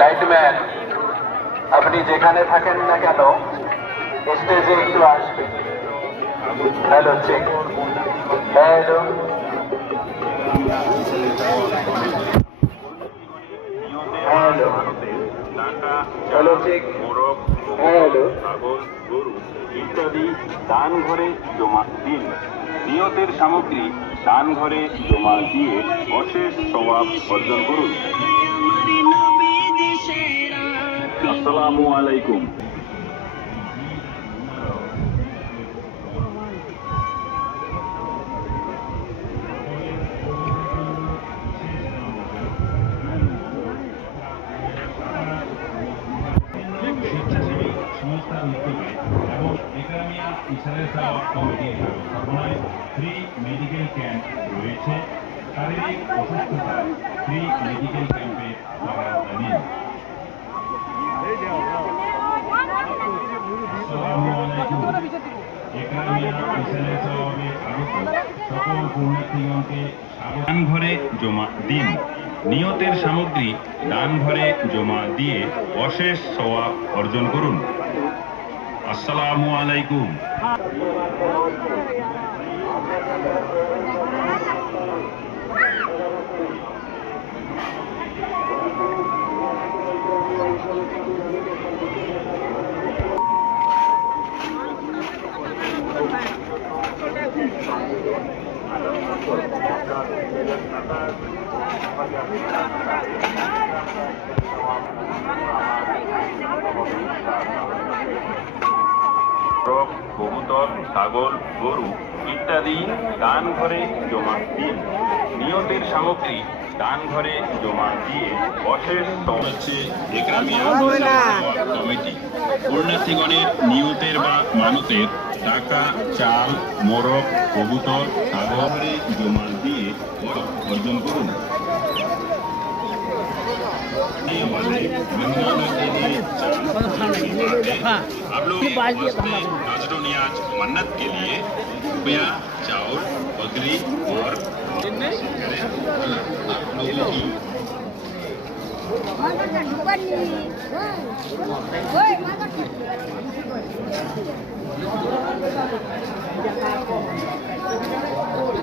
Lightman, আপনি যেখানে থাকেন না কেন স্টেজে একটু আসবেন। Hello check, hello hello hello check, hello. ছাগল, গরু ইত্যাদি দান ঘরে জমা দিন। নিয়তের সামগ্রী দান ঘরে জমা দিয়ে অশেষ সওয়াব অর্জন করুন। আসসালামু আলাইকুম। স্বেচ্ছাসেবী সংস্থার উদ্যোগে এবং একরামিয়া ইসরায়েল সাওয়াব কমিটির ব্যবস্থাপনায় ফ্রি মেডিকেল ক্যাম্প রয়েছে। শারীরিক অসুস্থতা ফ্রি মেডিকেল ক্যাম্পে সহায়তা নিন। আসসালামু আলাইকুম। একরামিয়া ইসরায়েল সাওয়াবে আগত সকল পুণ্যার্থীগণকে দান ঘরে জমা দিন। নিয়তের সামগ্রী দান ঘরে জমা দিয়ে অশেষ সওয়াব অর্জন করুন। আসসালামু আলাইকুম। কবুতর, ছাগল, গরু ইত্যাদি দান ঘরে জমা দিন। নিয়তের সামগ্রী দান ঘরে জমা দিয়ে অশেষ হচ্ছে একরামিয়া কমিটি। পুণ্যার্থীগণের নিয়তের বা মানতের টাকা, চাল, মোরগ, কবুতর, ছাগলে জমা দিয়ে অর্জন করুন। आप लोग नजरो नियाज मन्नत के लिए रुपया, चावल, बकरी और Oye,